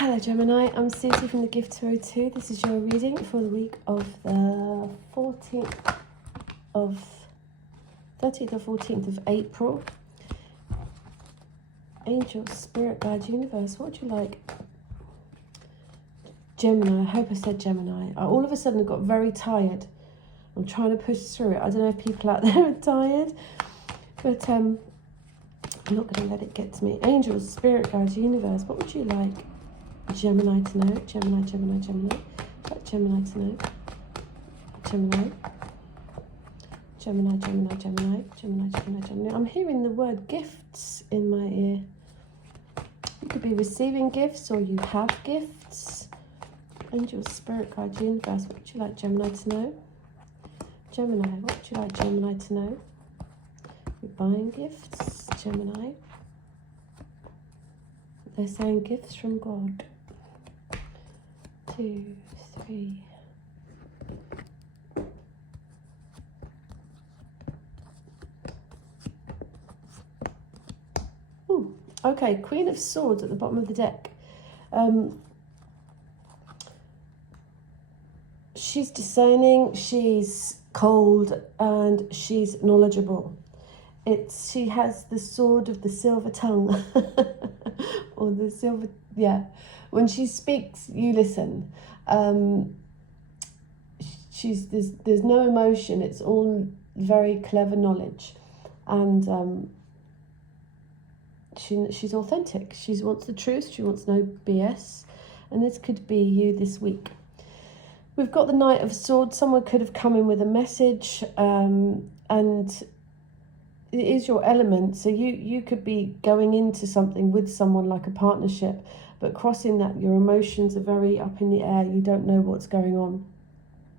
Hello Gemini, I'm Susie from the Gift Tarot 2. This is your reading for the week of the 30th or 14th of April. Angel, Spirit Guide, Universe, what would you like? Gemini, I hope I said Gemini. I all of a sudden got very tired. I'm trying to push through it. I don't know if people out there are tired, but I'm not going to let it get to me. Angels, Spirit Guide, Universe, what would you like? Gemini to know, Gemini, Gemini, Gemini. Let Gemini to know. Gemini. Gemini, Gemini, Gemini, Gemini, Gemini, Gemini. I'm hearing the word gifts in my ear. You could be receiving gifts or you have gifts. Angel, Spirit Guide, Universe, what would you like Gemini to know? Gemini, what would you like Gemini to know? You're buying gifts, Gemini. They're saying gifts from God. 2, 3. Ooh, okay, Queen of Swords at the bottom of the deck. She's discerning, she's cold, and she's knowledgeable. She has the sword of the silver tongue. Or the silver, yeah. When she speaks, you listen. There's no emotion. It's all very clever knowledge, and she's authentic. She wants the truth. She wants no BS, and this could be you this week. We've got the Knight of Swords. Someone could have come in with a message, and it is your element. So you could be going into something with someone like a partnership, but crossing that, your emotions are very up in the air. You don't know what's going on.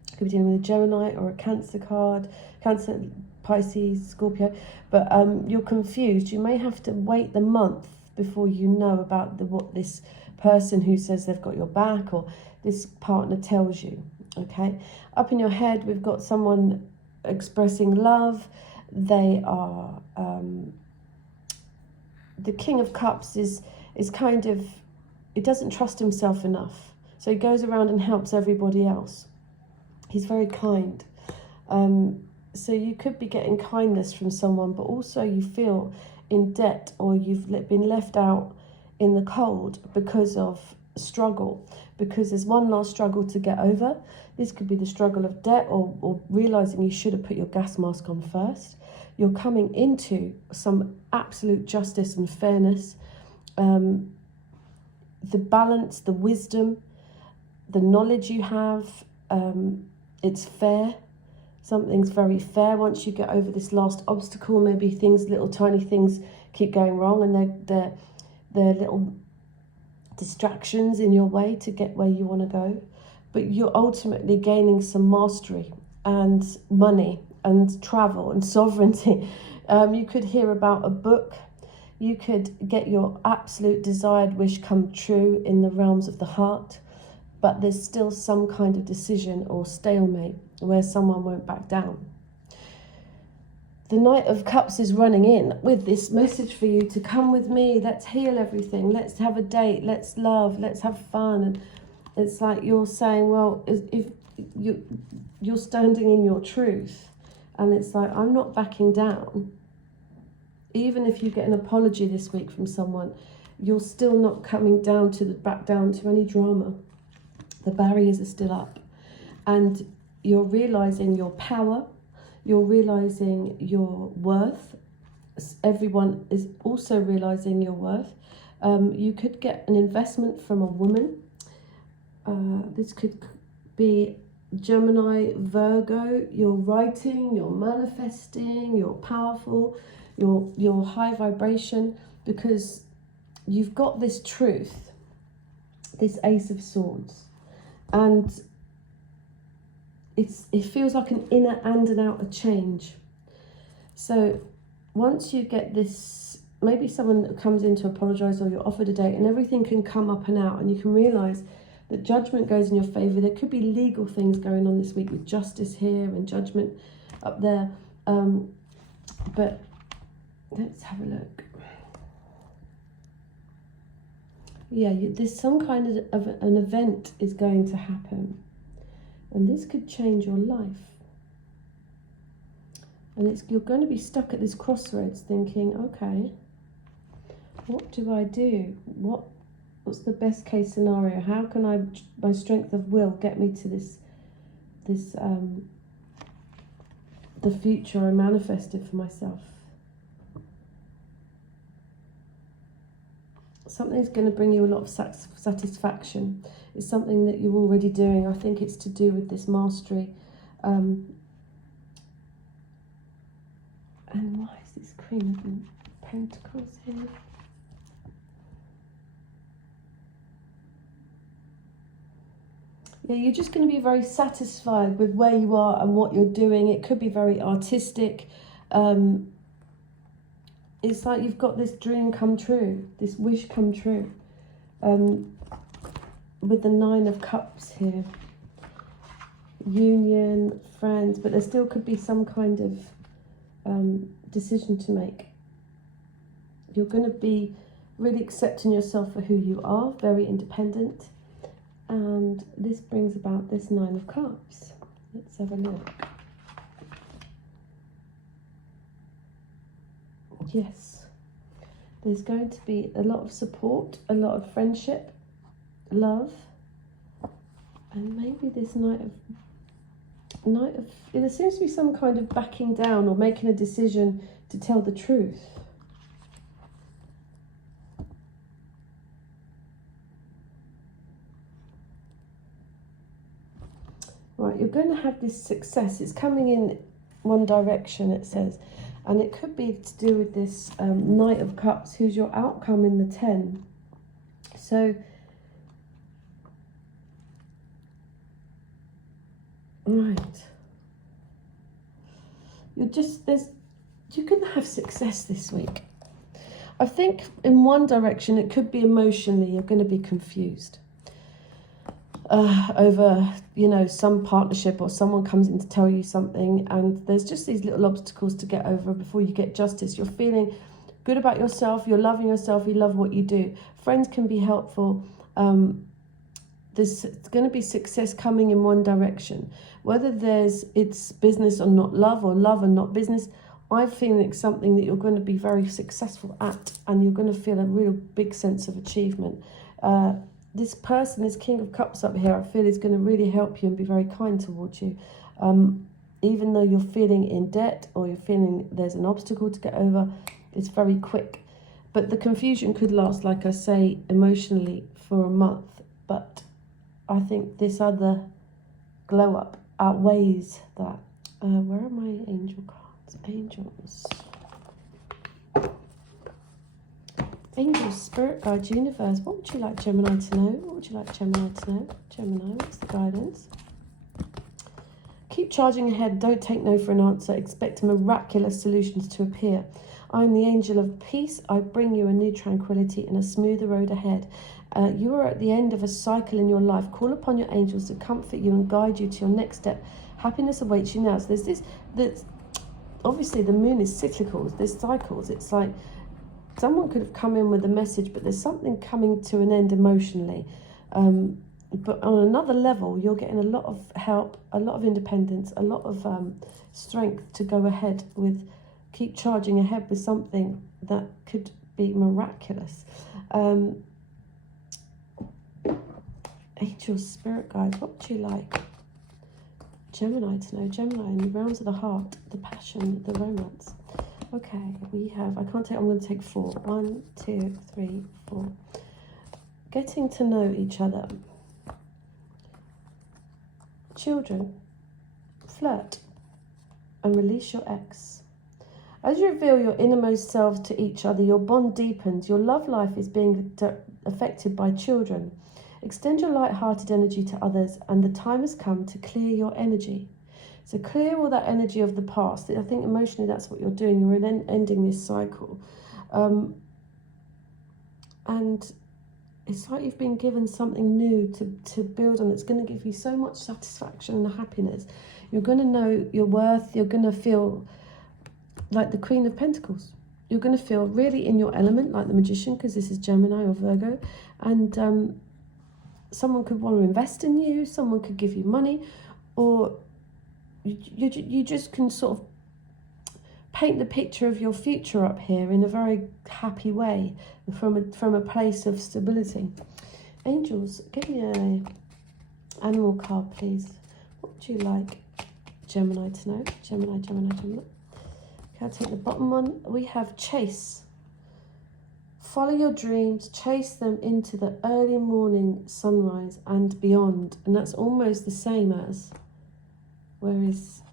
You could be dealing with a Gemini or a Cancer card, Cancer, Pisces, Scorpio, but you're confused. You may have to wait the month before you know about what this person who says they've got your back or this partner tells you, okay? Up in your head, we've got someone expressing love. They are, the King of Cups is kind of, he doesn't trust himself enough. So he goes around and helps everybody else. He's very kind. So you could be getting kindness from someone, but also you feel in debt or you've been left out in the cold because of struggle, because there's one last struggle to get over. This could be the struggle of debt or realizing you should have put your gas mask on first. You're coming into some absolute justice and fairness. The balance, the wisdom, the knowledge you have, it's fair. Something's very fair once you get over this last obstacle. Maybe little tiny things keep going wrong, and they're little distractions in your way to get where you want to go. But you're ultimately gaining some mastery and money and travel and sovereignty. You could hear about a book. You could get your absolute desired wish come true in the realms of the heart, but there's still some kind of decision or stalemate where someone won't back down. The Knight of Cups is running in with this message for you to come with me. Let's heal everything. Let's have a date. Let's love. Let's have fun. And it's like you're saying, well, if you're standing in your truth, and it's like, I'm not backing down. Even if you get an apology this week from someone, you're still not coming down back down to any drama. The barriers are still up. And you're realizing your power. You're realizing your worth. Everyone is also realizing your worth. You could get an investment from a woman. This could be Gemini, Virgo. You're writing, you're manifesting, you're powerful, you're high vibration, because you've got this truth, this Ace of Swords, and it feels like an inner and an outer change. So once you get this, maybe someone that comes in to apologize, or you're offered a date, and everything can come up and out, and you can realize that judgment goes in your favor. There could be legal things going on this week with justice here and judgment up there, but let's have a look. Yeah, there's some kind of an event is going to happen. And this could change your life. And you're going to be stuck at this crossroads thinking, okay, what do I do? What's the best case scenario? How can I, my strength of will, get me to the future I manifested for myself? Something's going to bring you a lot of satisfaction. It's something that you're already doing. I think it's to do with this mastery. And why is this Queen of Pentacles here? Yeah, you're just going to be very satisfied with where you are and what you're doing. It could be very artistic. It's like you've got this dream come true, this wish come true. With the Nine of Cups here. Union, friends, but there still could be some kind of decision to make. You're going to be really accepting yourself for who you are, very independent. And this brings about this Nine of Cups. Let's have a look. Yes, there's going to be a lot of support, a lot of friendship, love, and maybe this night of there seems to be some kind of backing down or making a decision to tell the truth. Right, you're going to have this success. It's coming in one direction, it says. And it could be to do with this Knight of Cups, who's your outcome in the 10. So, right. You're going to have success this week. I think in one direction, it could be emotionally, you're going to be confused. Over, some partnership, or someone comes in to tell you something, and there's just these little obstacles to get over before you get justice. You're feeling good about yourself, you're loving yourself, you love what you do. Friends can be helpful. There's going to be success coming in one direction. Whether it's business or not love, or love and not business, I feel it's something that you're going to be very successful at, and you're going to feel a real big sense of achievement. This person, this King of Cups up here, I feel is going to really help you and be very kind towards you. Even though you're feeling in debt, or you're feeling there's an obstacle to get over, it's very quick. But the confusion could last, like I say, emotionally for a month. But I think this other glow up outweighs that. Where are my angel cards? Angels. Angels, Spirit Guide, Universe, what would you like Gemini to know? What would you like Gemini to know? Gemini, what's the guidance? Keep charging ahead, don't take no for an answer, expect miraculous solutions to appear. I am the angel of peace, I bring you a new tranquility and a smoother road ahead. You are at the end of a cycle in your life. Call upon your angels to comfort you and guide you to your next step. Happiness awaits you now. So there's obviously the moon is cyclical, there's cycles. It's like someone could have come in with a message, but there's something coming to an end emotionally. But on another level, you're getting a lot of help, a lot of independence, a lot of strength to go ahead with, keep charging ahead with something that could be miraculous. Angel, Spirit Guides, what would you like Gemini to know? Gemini, in the realms of the heart, the passion, the romance. Okay, we have, I'm going to take 4. 1, 2, 3, 4. Getting to know each other. Children, flirt, and release your ex. As you reveal your innermost selves to each other, your bond deepens. Your love life is being affected by children. Extend your light-hearted energy to others, and the time has come to clear your energy. So clear all that energy of the past. I think emotionally that's what you're doing. You're ending this cycle. And it's like you've been given something new to build on that's going to give you so much satisfaction and happiness. You're going to know your worth. You're going to feel like the Queen of Pentacles. You're going to feel really in your element, like the Magician, because this is Gemini or Virgo. And someone could want to invest in you, someone could give you money, or you just can sort of paint the picture of your future up here in a very happy way, from a place of stability. Angels, give me a animal card, please. What would you like Gemini to know? Gemini. Okay, I'll take the bottom one. We have chase. Follow your dreams, chase them into the early morning sunrise and beyond. And that's almost the same as, where's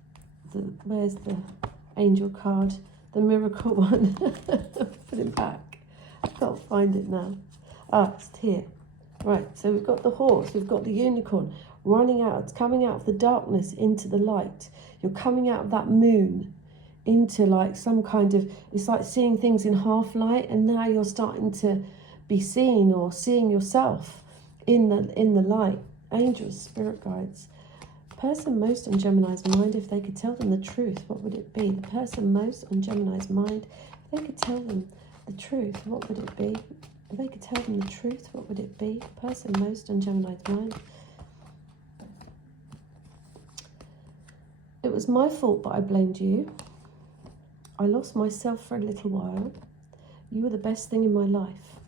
the angel card? The miracle one. Put it back. I can't find it now. Ah, it's here. Right, so we've got the horse, we've got the unicorn running out, it's coming out of the darkness into the light. You're coming out of that moon into like some kind of, it's like seeing things in half light, and now you're starting to be seen, or seeing yourself in the light. Angels, spirit guides. Person most on Gemini's mind, if they could tell them the truth, what would it be? The person most on Gemini's mind, if they could tell them the truth, what would it be? If they could tell them the truth, what would it be? The person most on Gemini's mind. It was my fault, but I blamed you. I lost myself for a little while. You were the best thing in my life.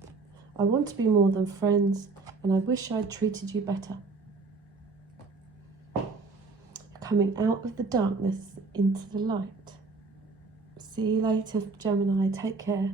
I want to be more than friends, and I wish I'd treated you better. Coming out of the darkness into the light. See you later, Gemini. Take care.